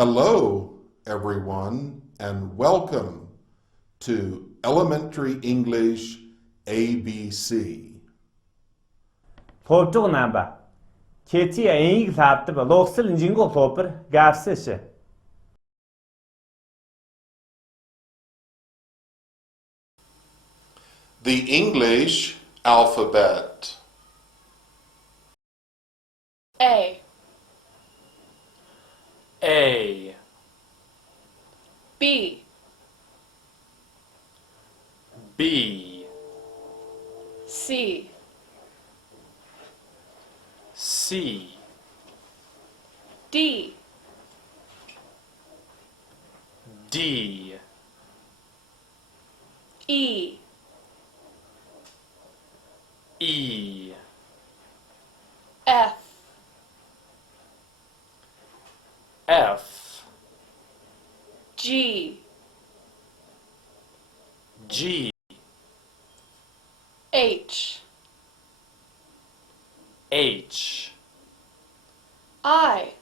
Hello, everyone, and welcome to Elementary English ABC. Phobjug number. Keti aying saptib loksil jingo phobber garsish. The English alphabet. A B B C C D D E E F F G G H H I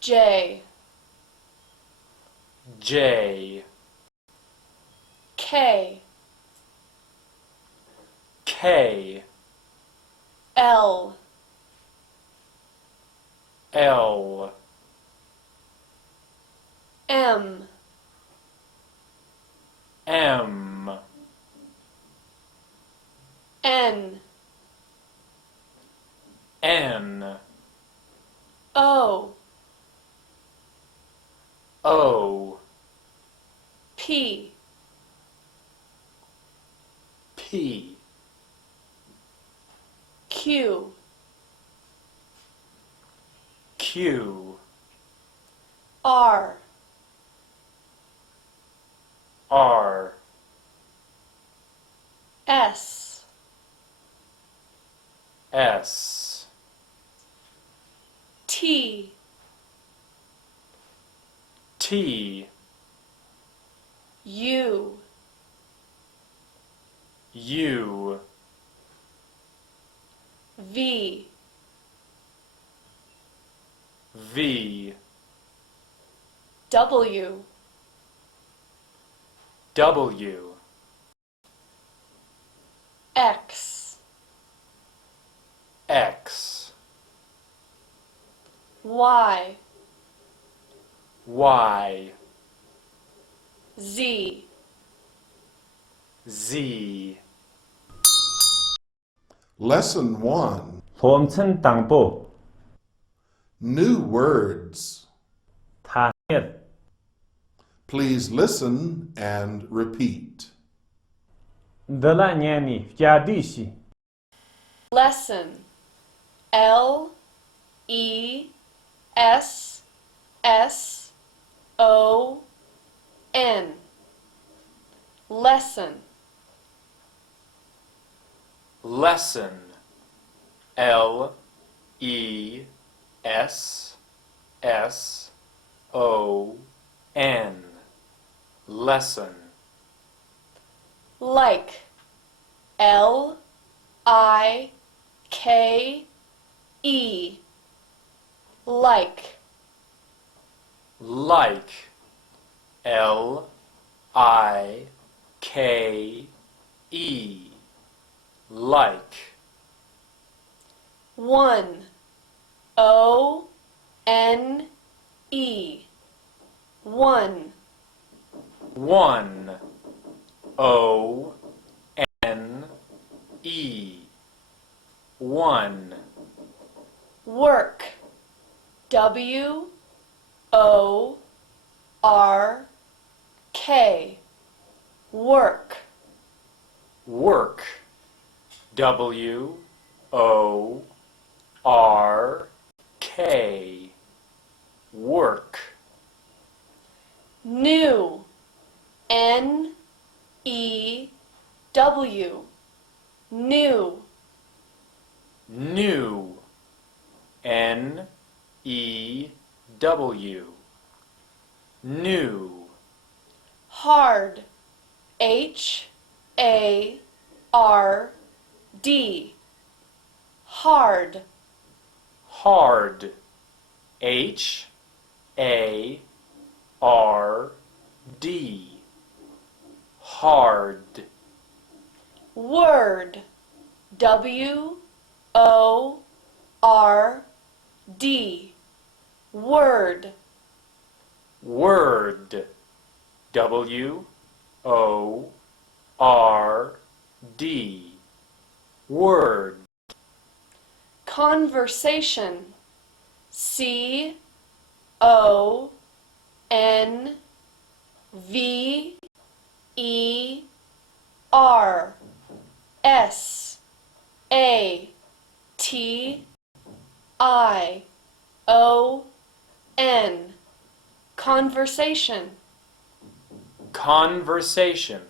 J J K K L L M M N N O O P P Q Q R R S S T T U U V V W W X X Y Y Z Z Lesson 1. Phomchen tangpo. New words. Thanir. Please listen and repeat. Dala nyani fjadishi. Lesson L E S S O N Lesson Lesson L E S S O N Lesson Like L I K E Like Like L I K E Like 1 O N E 1 1 O N E 1 Work W O R K Work Work W O R K Work New N E W New New N E W New Hard H A R D Hard hard, H-A-R-D, hard, Word, W-O-R-D, word. word, W-O-R-D, word, Conversation, C-O-N-V-E-R-S-A-T-I-O-N, conversation. conversation,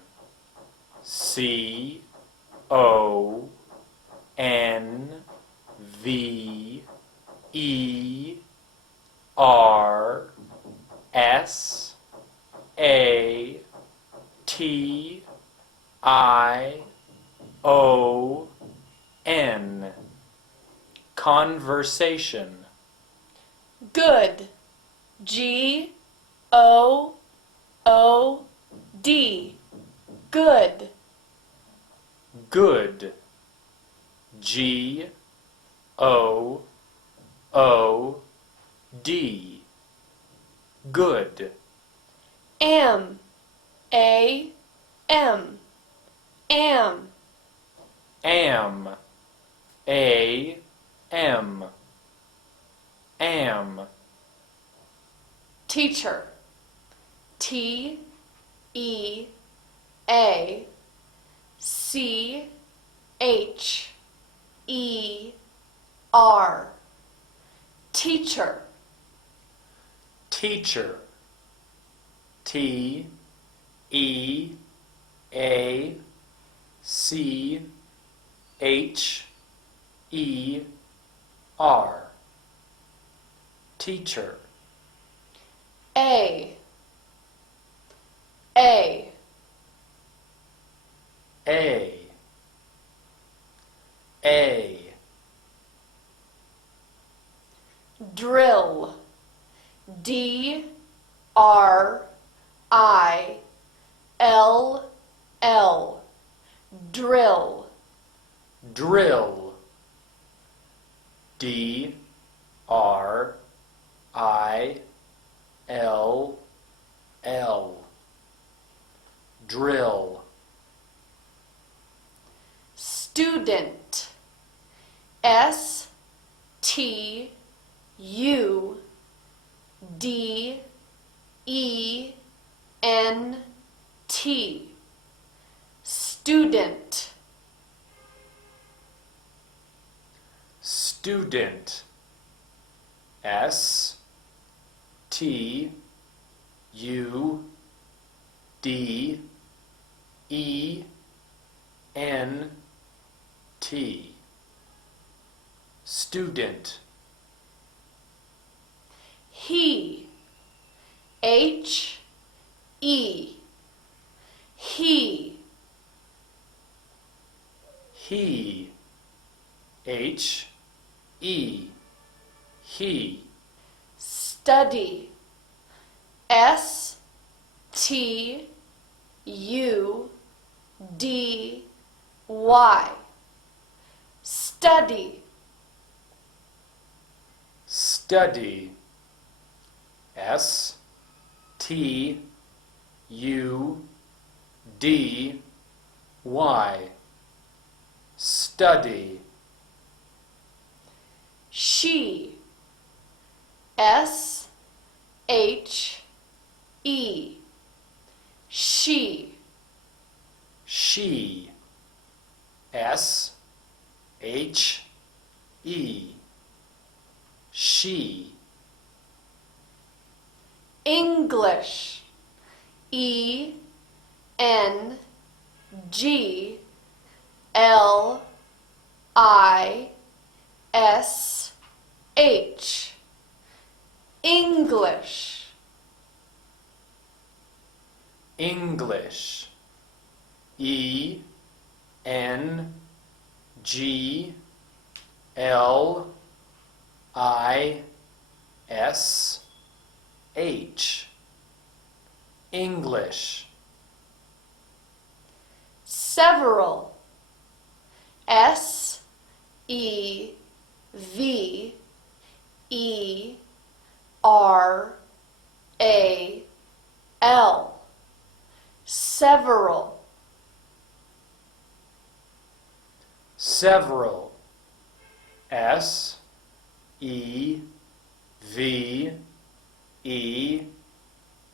C-O-N-V-E-R-S-A-T-I-O-N, conversation, Good, G-O-O-D, good. good, G-O-O-D, good, Am, A-M, am. am, A-M, am, Teacher, T-E-A-C-H-E-R, teacher. teacher, T-E-A-C-H-E-R, teacher, A, A, A, A, drill, D-R-I-L-L, drill. drill, D-R-I-L-L, drill, Student, S-T-U-D-E-N-T, student. student, S T U D E N T, student, He, H-E, he. he, H E, he, Study, S-T-U-D-Y, study. study, S T U D Y, study, She, S-H-E, she. she, S H E, she, English, E-N-G-L-I-S-H, English. English, E N G L I S H. English. Several. S E V E R A L. Several. Several. S E V E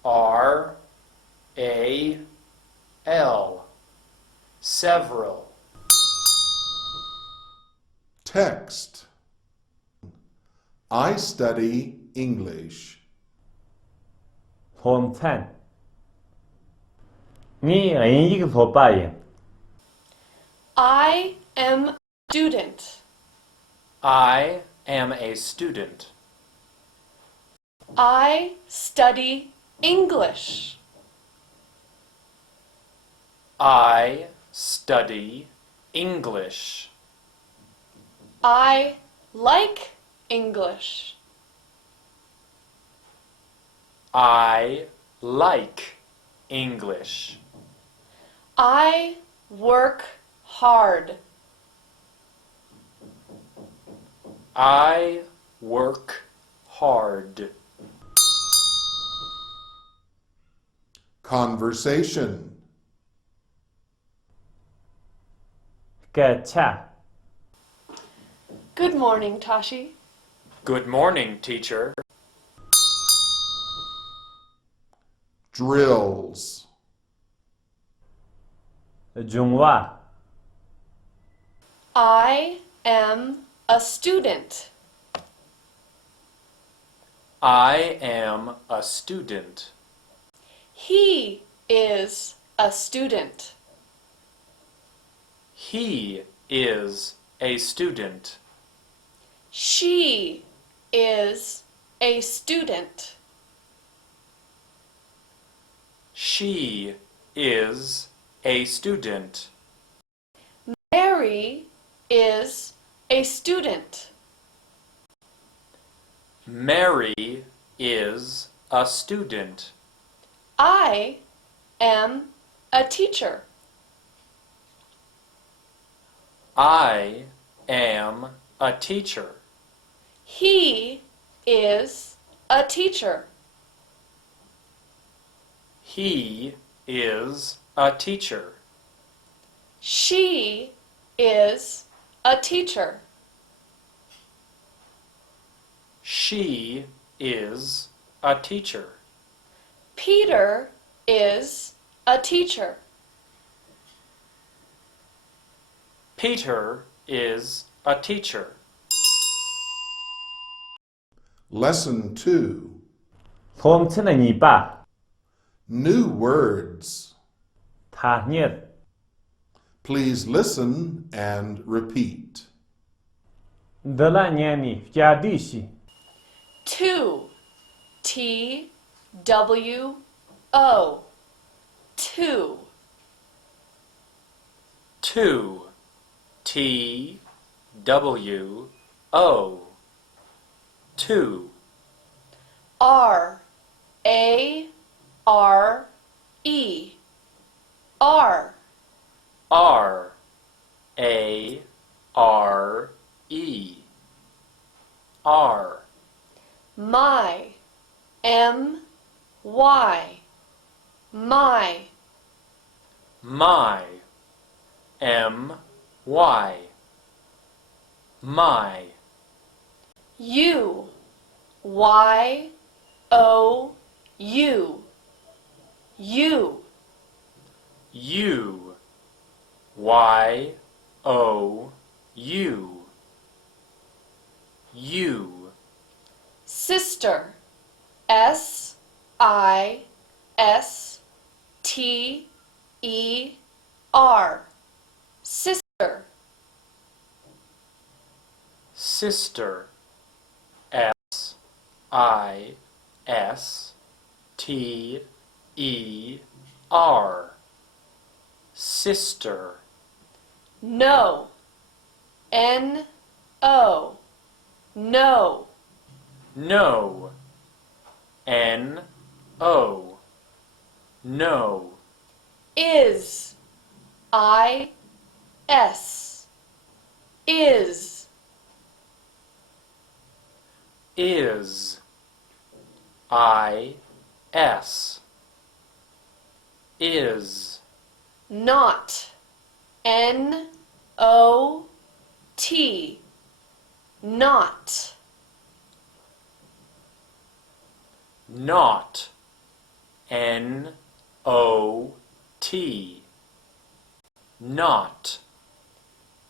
R A L. Several. Text. I study English. ผมท่านนี่อีกพอไป I am a student. I am a student. I study English. I study English. I like English. I like English. I work hard. I work hard. Conversation. แก่ชา Good morning, Tashi. Good morning, teacher. Drills. จุงว่า I am a student. I am a student. He is a student. He is a student. She is a student. She is a student. Mary is a student. Mary is a student. I am a teacher. I am a teacher. He is a teacher. He is a teacher. She is a teacher. She is a teacher. Peter is a teacher. Peter is a teacher. Lesson 2. ผมท่านนี่ป่ะ New words. ทาเนียด Please listen and repeat. เดลันยานี่ฟยาดิชิ Two. T W O. Two. Two. T W O. Two. R A R E. R. R A R E. R. My. M Y. My. My. M Y. My. U. Y O U. U. U. Y O U. U. Sister. S I S T E R. Sister. Sister. S I S T E R. Sister. No. N O. No. No. N-O. No. Is. I-S. Is. Is. I-S. Is. Not. N-O-T. Not. Not. N-O-T. Not.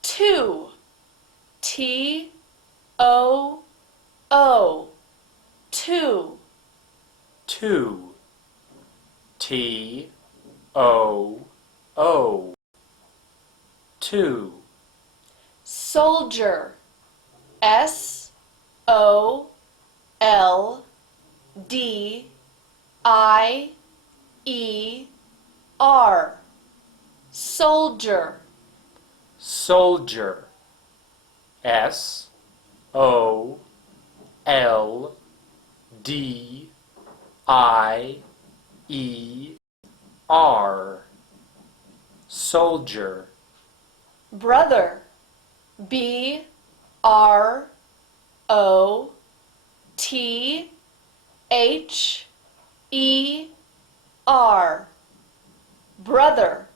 Two. T-O-O. Two. Two. T-O-O. Two. Soldier. S-O-L-D-I-E-R. Soldier. Soldier. S-O-L-D-I-E-R. Soldier. Brother. B-R-O-T-H-E-R. Brother.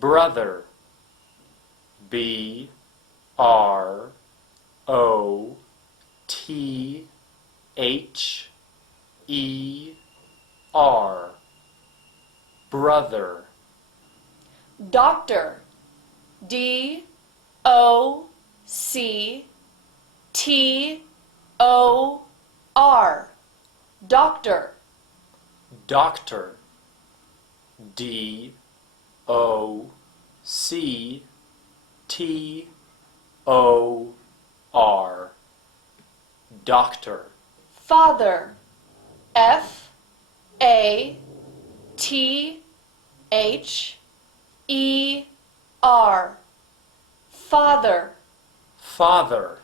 Brother. B-R-O-T-H-E-R. Brother. Doctor. D-O-C-T-O-R. Doctor. Doctor. D-O-C-T-O-R. Doctor. Father. F-A-T-H-E-R. Father. Father.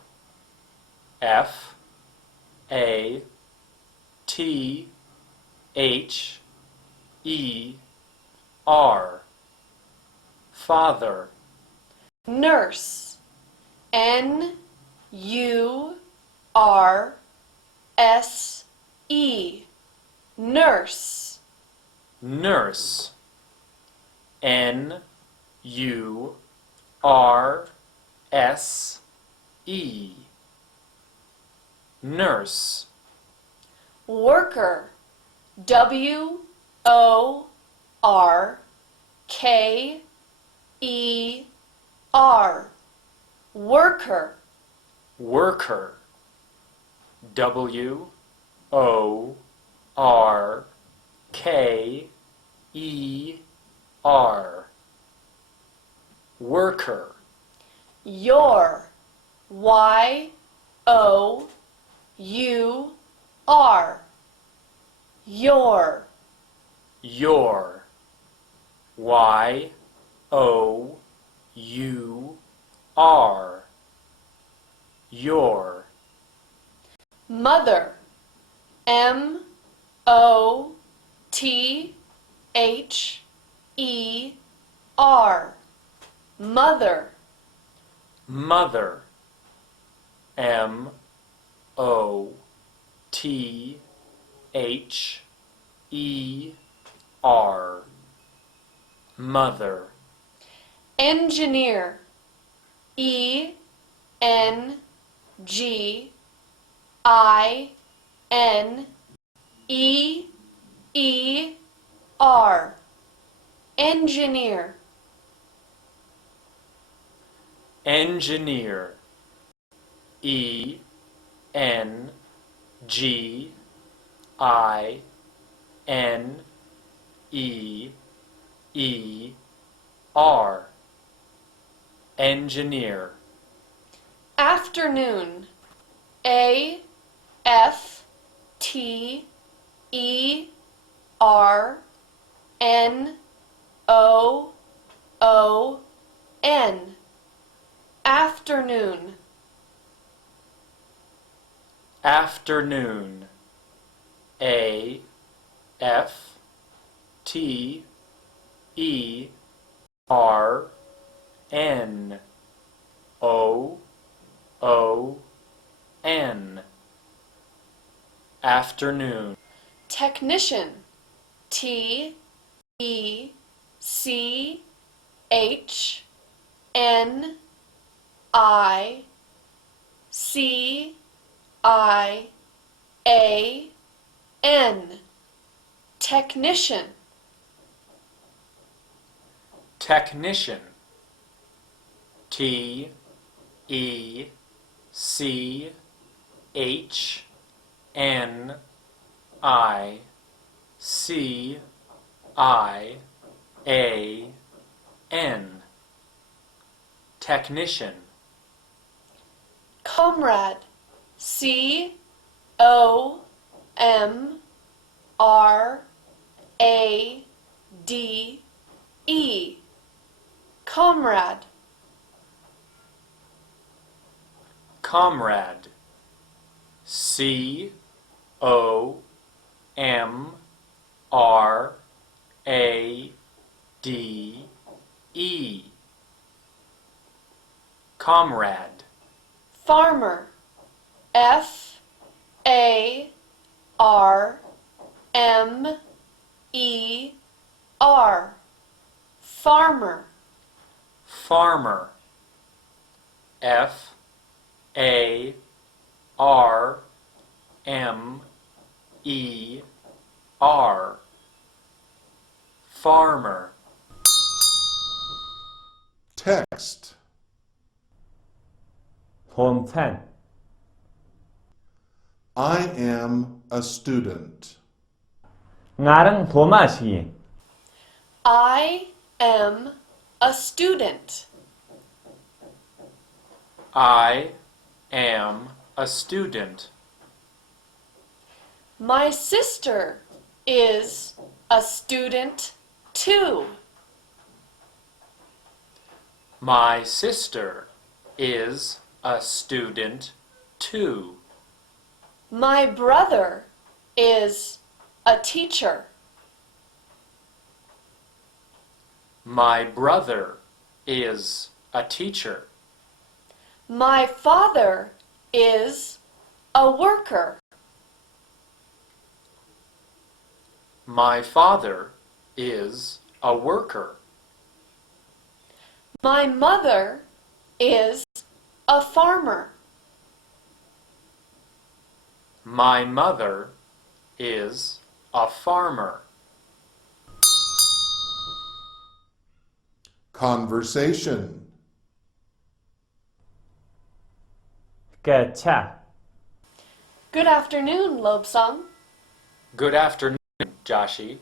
F-A-T-H-E-R. Father. Nurse. N-U-R-S-E. Nurse. Nurse. N-U-R-S-E. Nurse. Worker. W-O-R-K-E-R. Worker. Worker. W-O-R-K-E-R. Worker. Your. Y-O-U-R. Your. Your. Y-O-U-R. Your. Mother. M-O-T-H-E-R. Mother. Mother. M-O-T-H-E-R. Mother. Engineer. E-N-G-I-N-E-E-R. Engineer. Engineer. E-N-G-I-N-E-E-R. Engineer. Afternoon. A-F-T-E-R-N-O-O-N. Afternoon. Afternoon. A F T E R N O O N. Afternoon. Technician. T E C H N I C I A N. Technician. Technician. T E C H N I C I A N. Technician. Comrade. C O M R A D E. Comrade. Comrade. C O M R A D E. Comrade. Farmer. F A R M E R. Farmer. Farmer. F A R M E R. Farmer. Text. Form 10. I am a student. Ngarang Thomas I am a student. I am a student. My sister is a student too. My sister is a student too. My brother is a teacher. My brother is a teacher. My father is a worker. My father is a worker. My mother is a farmer. My mother is a farmer. Conversation. Gacha. Good afternoon, Lobsang. Good afternoon, Joshi.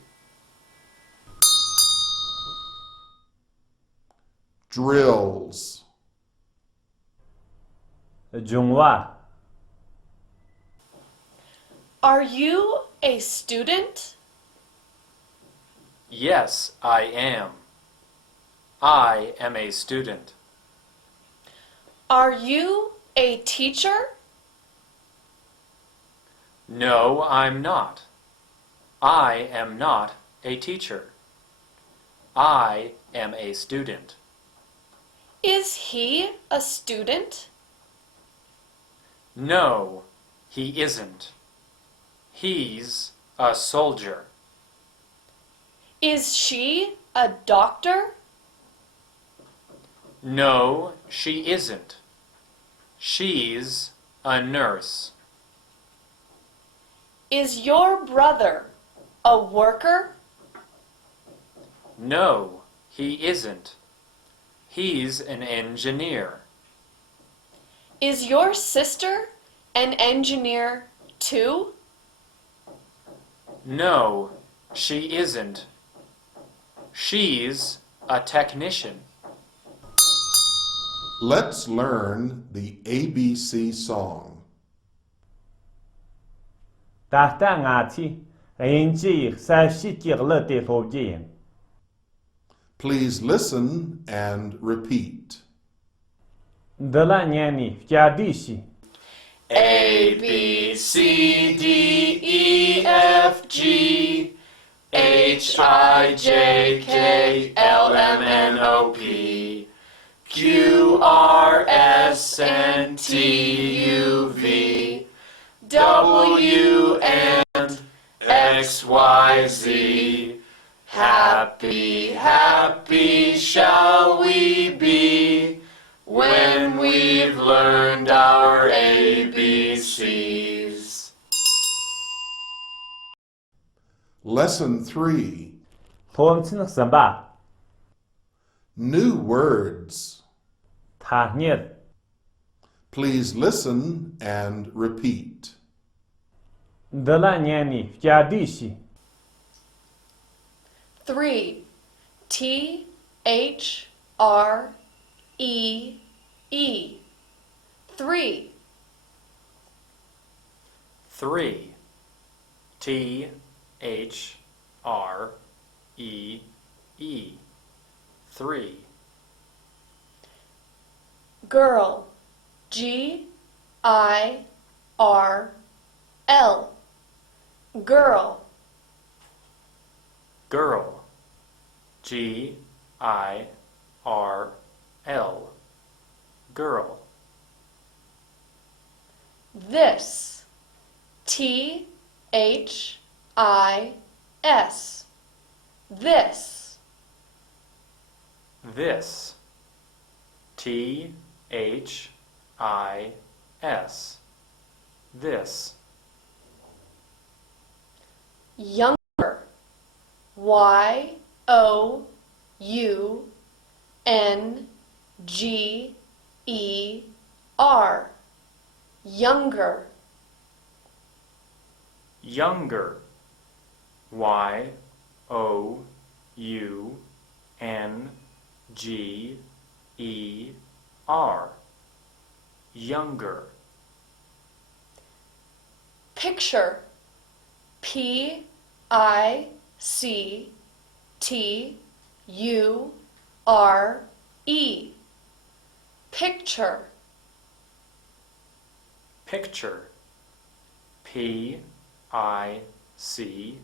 Drills. Jungwa. Are you a student? Yes, I am. I am a student. Are you a teacher? No, I'm not. I am not a teacher. I am a student. Is he a student? No, he isn't. He's a soldier. Is she a doctor? No, she isn't. She's a nurse. Is your brother a worker? No, he isn't. He's an engineer. Is your sister an engineer too? No, she isn't. She's a technician. Let's learn the ABC song. Tahta ngati. Ainji sashi kirle te fobji. Please listen and repeat. Dala nyani. Fjadishi. A, B, C, D, E, F, G, H, I, J, K, L, M, N, O, P, Q, R, S, and T, U, V, W, and X, Y, Z. Happy, happy shall we be when we've learned our ABCs. Lesson 3. Thomchnik samba. New words. Thanir. Please listen and repeat. Dala nyani fjadishi. 3. T H R E E. 3. 3. T, H, R, E, E. 3. Girl. G I R L. Girl. Girl. G, I, R, L. Girl. This. T H I S. This. This. T, H, I, S. This. Younger. Y O U N G E R. Younger. Younger. Y, O, U, N, G, E, R. Younger. Picture. P I C T U R E. Picture. Picture. P, I, C,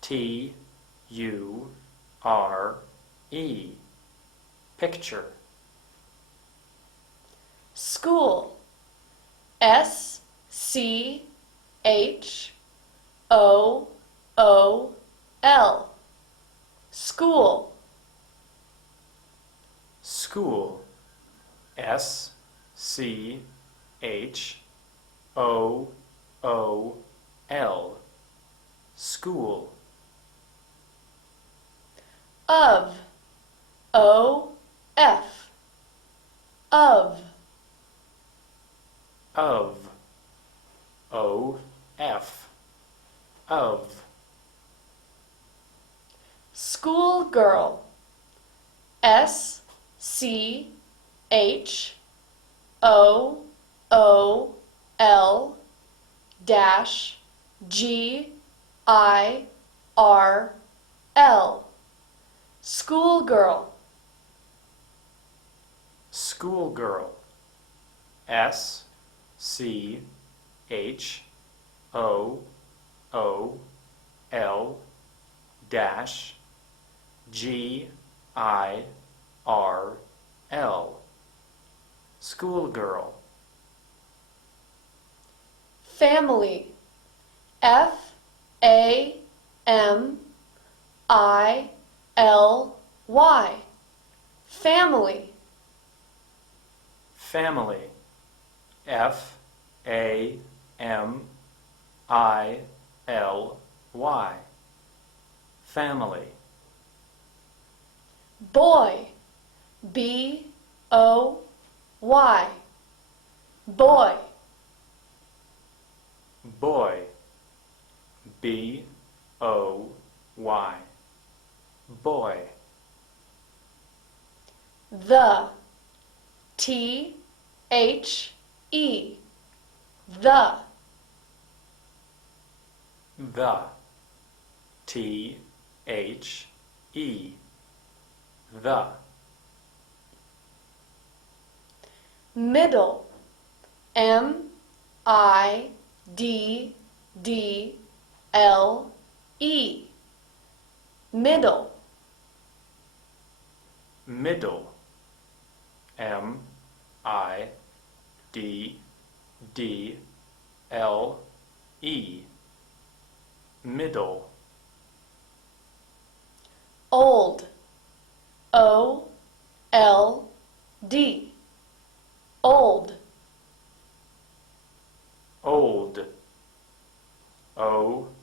T, U, R, E. Picture. School. S C H O O L. School. School. S, C, H, O, O, L. School. Of. O F. Of. Of. O, F. Of. Schoolgirl. S C H O O L dash G I R L. Schoolgirl. Schoolgirl. S, C, H, O, O, L, dash, G, I, R, L. Schoolgirl. Family. F A M I L Y. Family. Family. F, A, M, I, L, Y. Family. Boy. B O Y. Boy. Boy. B, O, Y. Boy. The. T H E. The. The. T, H, E. The. Middle. M I-D-D-L-E. Middle. Middle. M-I-D-D-L-E. Middle. Old. O-L-D. Old. Old. O-L-D.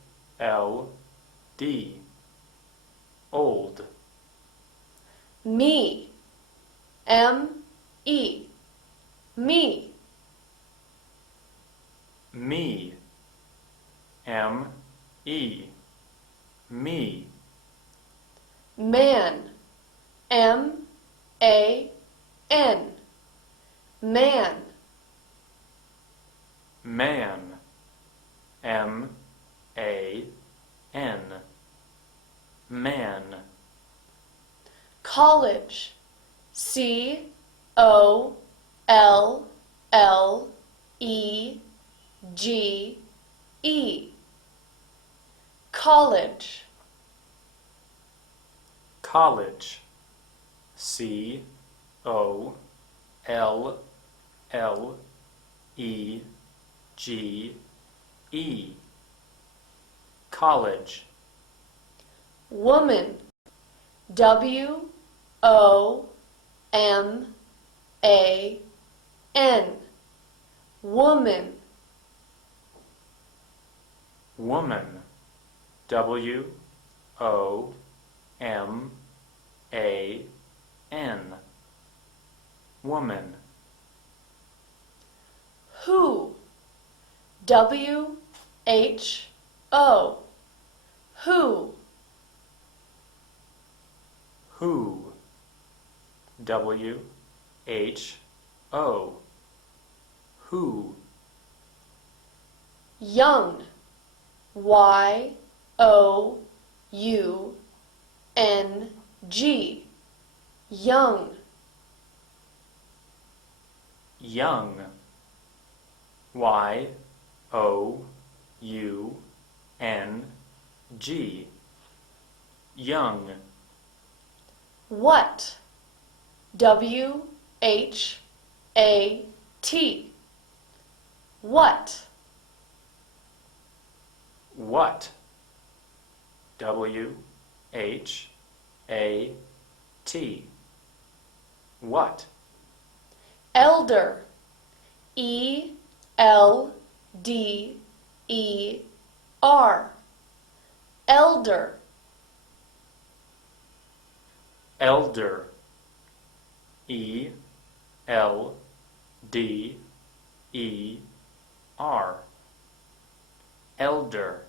Old. Me. M-E. Me. Me. M-E. Me. Man. M-A-N. Man. Man. M-A-N. Man. College. C-O-L-L-E-G-E. College. College. C-O-L-L-E-G-E. College. Woman. W-O-M-A-N. Woman. Woman. W-O-M-A-N. Woman. Who. W-H-O. Who. Who. W-H-O. Who. Young. Y-O-U-N-G. Young. Young. Y-O-U-N-G. Young. What. W-H-A-T. What. What. W-H-A-T. What. Elder. E-L-D-E-R. Elder. Elder. E-L-D-E-R. Elder.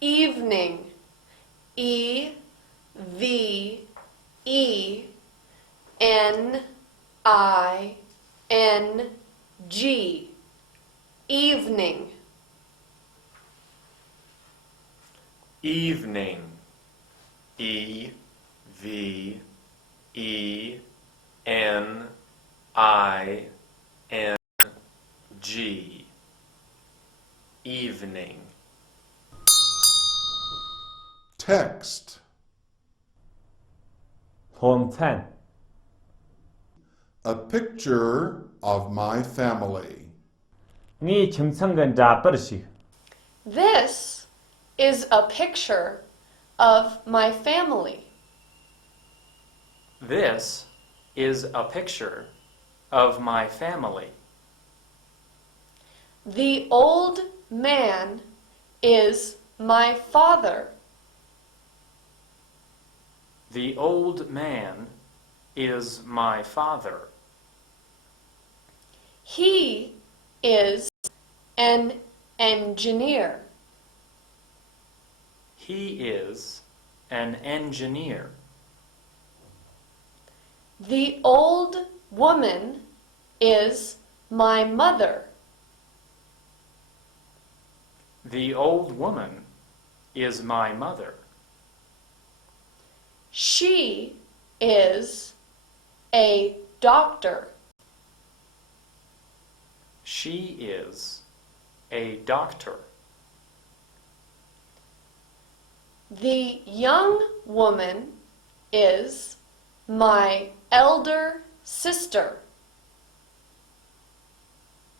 Evening. E-V-E-N-I-N-G. Evening. Evening. E-V-E-N-I-N-G. Evening. Text. Poem 10. A picture of my family. Ni chimsanggan japarshi. This is a picture of my family. This is a picture of my family. The old man is my father. The old man is my father. He is an engineer. He is an engineer. The old woman is my mother. The old woman is my mother. She is a doctor. She is a doctor. The young woman is my elder sister.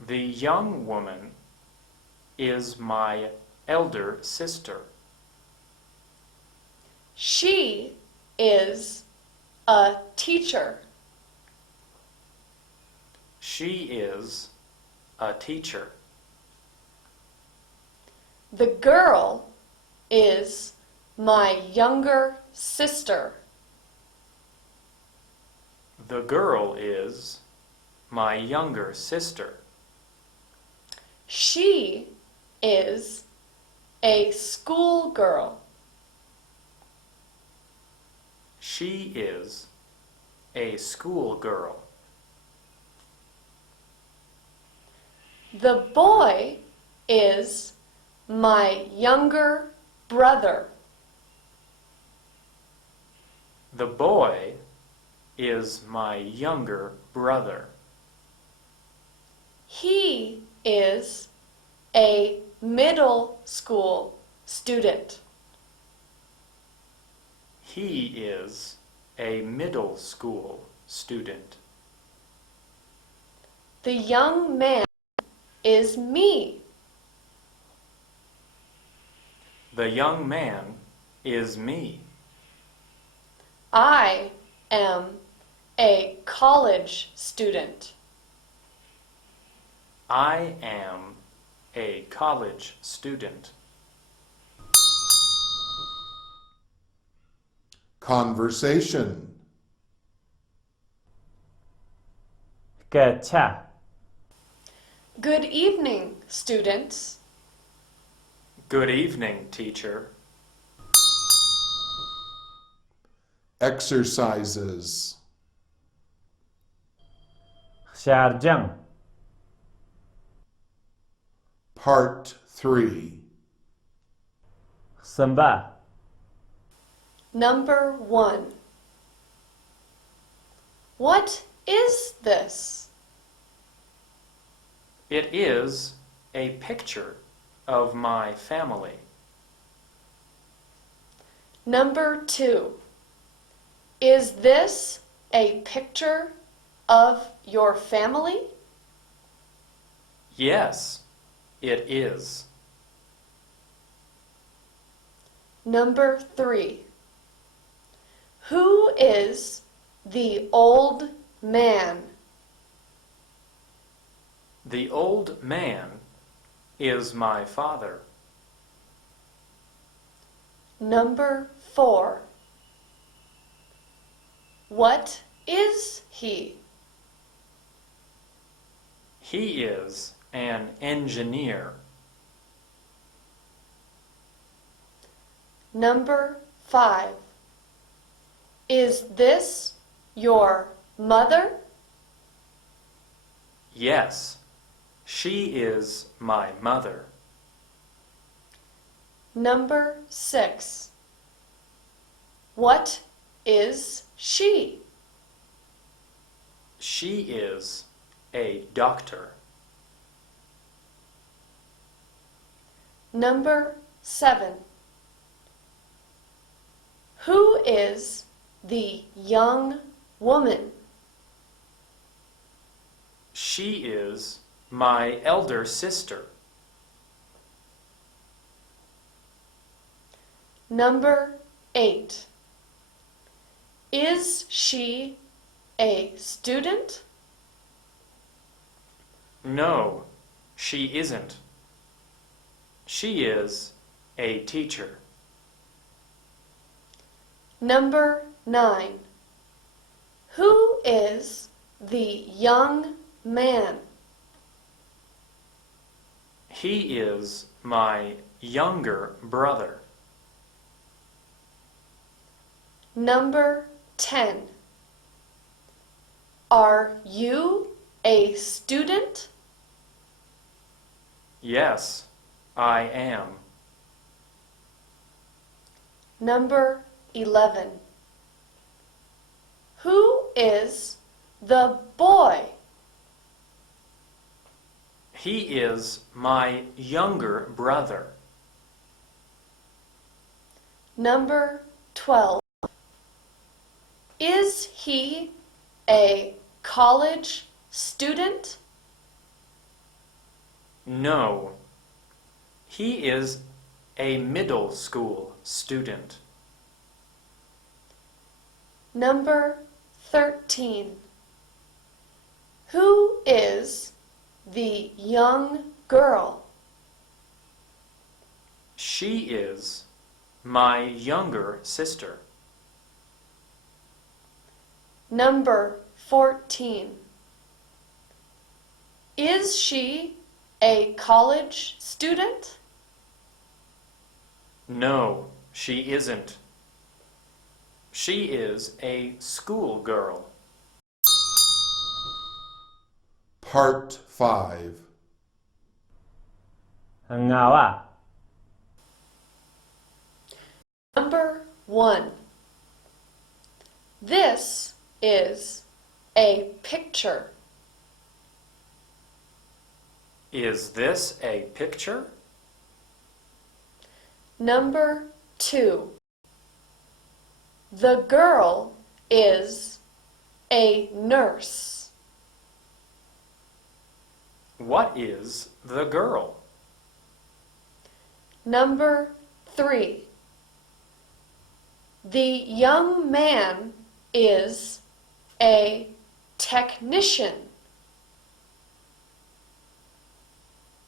The young woman is my elder sister. She is a teacher. She is a teacher. The girl is my younger sister. The girl is my younger sister. She is a schoolgirl. She is a schoolgirl. The boy is my younger brother. The boy is my younger brother. He is a middle school student. He is a middle school student. The young man is me. The young man is me. I am a college student. I am a college student. Conversation. Gotcha. Good evening, students. Good evening, teacher. Exercises. Şarjang. Part 3. Samba. Number 1. What is this? It is a picture of my family. Number 2. Is this a picture of your family? Yes, it is. Number 3. Who is the old man? The old man is my father. Number 4. What is he? He is an engineer. Number 5. Is this your mother? Yes, she is my mother. Number 6. What is she? She is a doctor. Number 7. Who is the young woman? She is my elder sister. Number 8. Is she a student? No, she isn't. She is a teacher. Number 9. Who is the young man? He is my younger brother. Number 10. Are you a student? Yes, I am. Number 11. Who is the boy? He is my younger brother. Number 12. Is he a college student? No, he is a middle school student. Number 13. Who is the young girl? She is my younger sister. Number 14. Is she a college student? No, she isn't. She is a schoolgirl. Part 5. Ang ngawa. Number 1. This is a picture. Is this a picture? Number 2. The girl is a nurse. What is the girl? Number 3. The young man is a technician.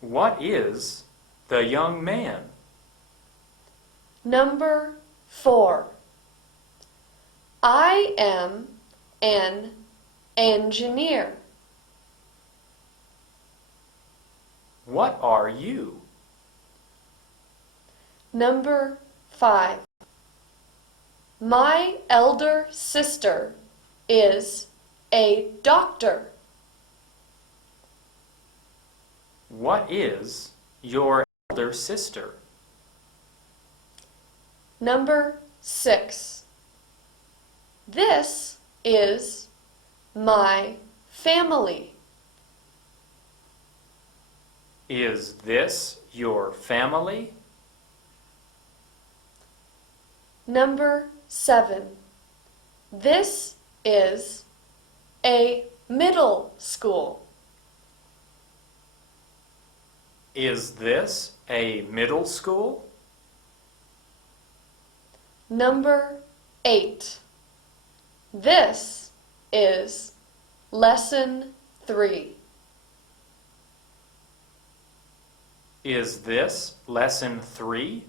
What is the young man? Number 4. I am an engineer. What are you? Number 5. My elder sister is a doctor. What is your elder sister? Number 6. This is my family. Is this your family? Number 7. This is a middle school. Is this a middle school? Number 8. This is lesson 3. Is this lesson 3?